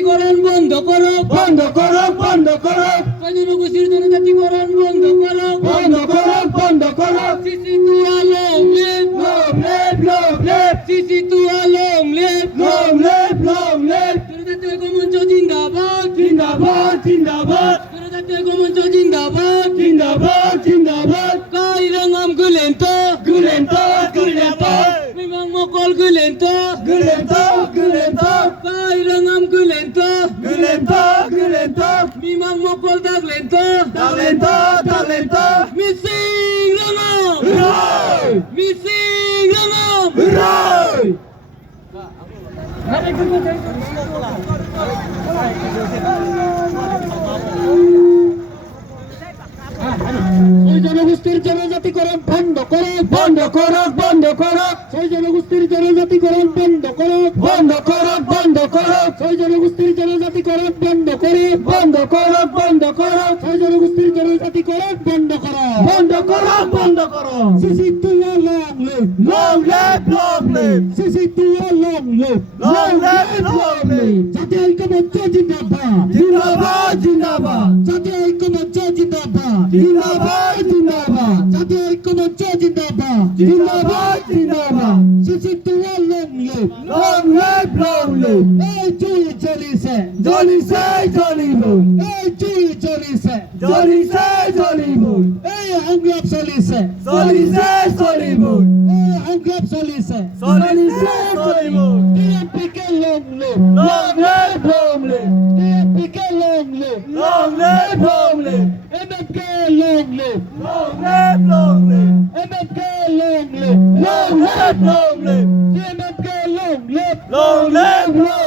জনজাতিকরণ বন্ধ করো, বন্ধ করো, বন্ধ করো, ছয় জনগোষ্ঠীর জনজাতিকরণ বন্ধ করো, বন্ধ করো, বন্ধ করো। সিসি টু Alam live, Long live, long live, সিসি টু Alam live, long live, long live. জনজাতি ঐক্য মঞ্চ জিন্দাবাদ, জিন্দাবাদ, জিন্দাবাদ, জনজাতি ঐক্য মঞ্চ জিন্দাবাদ, জিন্দাবাদ, জিন্দাবাদ। কাইরাঙ্গাম গুলেন্তো, Gulento, gulento, মিমাং মকল গুলেন্তো, gulento, gulento, কাইরাঙ্গাম গুলেন্তো, gulento, gulento. মিমাং মকল দাগলেন্তো, Talento, talento. মিসিং রাঙাম, Hooray! মিসিং রাঙাম। Hooray! ছয় জনগোষ্ঠীর জনজাতিকরণ বন্ধ করো, বন্ধ করো, বন্ধ করো, ছয় জনগোষ্ঠীর জনজাতিকরণ বন্ধ করো, বন্ধ করো, বন্ধ করো, ছয় জনগোষ্ঠীর জনজাতিকরণ বন্ধ করো, বন্ধ করো, বন্ধ করো, ছয় জনগোষ্ঠীর জনজাতিকরণ বন্ধ করো। বন্ধ করো, বন্ধ করো। সিসি টু Alam live, Long live, long live, সিসি টু Alam live, long live, long live. জাতীয় ঐক্যমত্য জিন্দাবাদ, জিন্দাবাদ, জিন্দাবাদ, জাতীয় ঐক্যমত্য জিন্দাবাদ, জিন্দাবাদ, জিন্দাবাদ, জাতীয় ঐক্যমত্য জিন্দাবাদ, জিন্দাবাদ, জিন্দাবাদ। সিসি টু Alam live. Long live, long live. এই চুই চলিছে, জ্বলিছে, জ্বলিব, এই চুই চলিছে, জ্বলিছে, জ্বলিব, এই সংগ্রাম চলিছে, জ্বলিছে, জ্বলিব, এই সংগ্রাম চলিছে। জ্বলিছে, জ্বলিব। DMPK long live, Long live, long live, DMPK long live, long live, long live, MMK long live, long live, long live, MMK long live, long live, long live, DMK long live. long live, long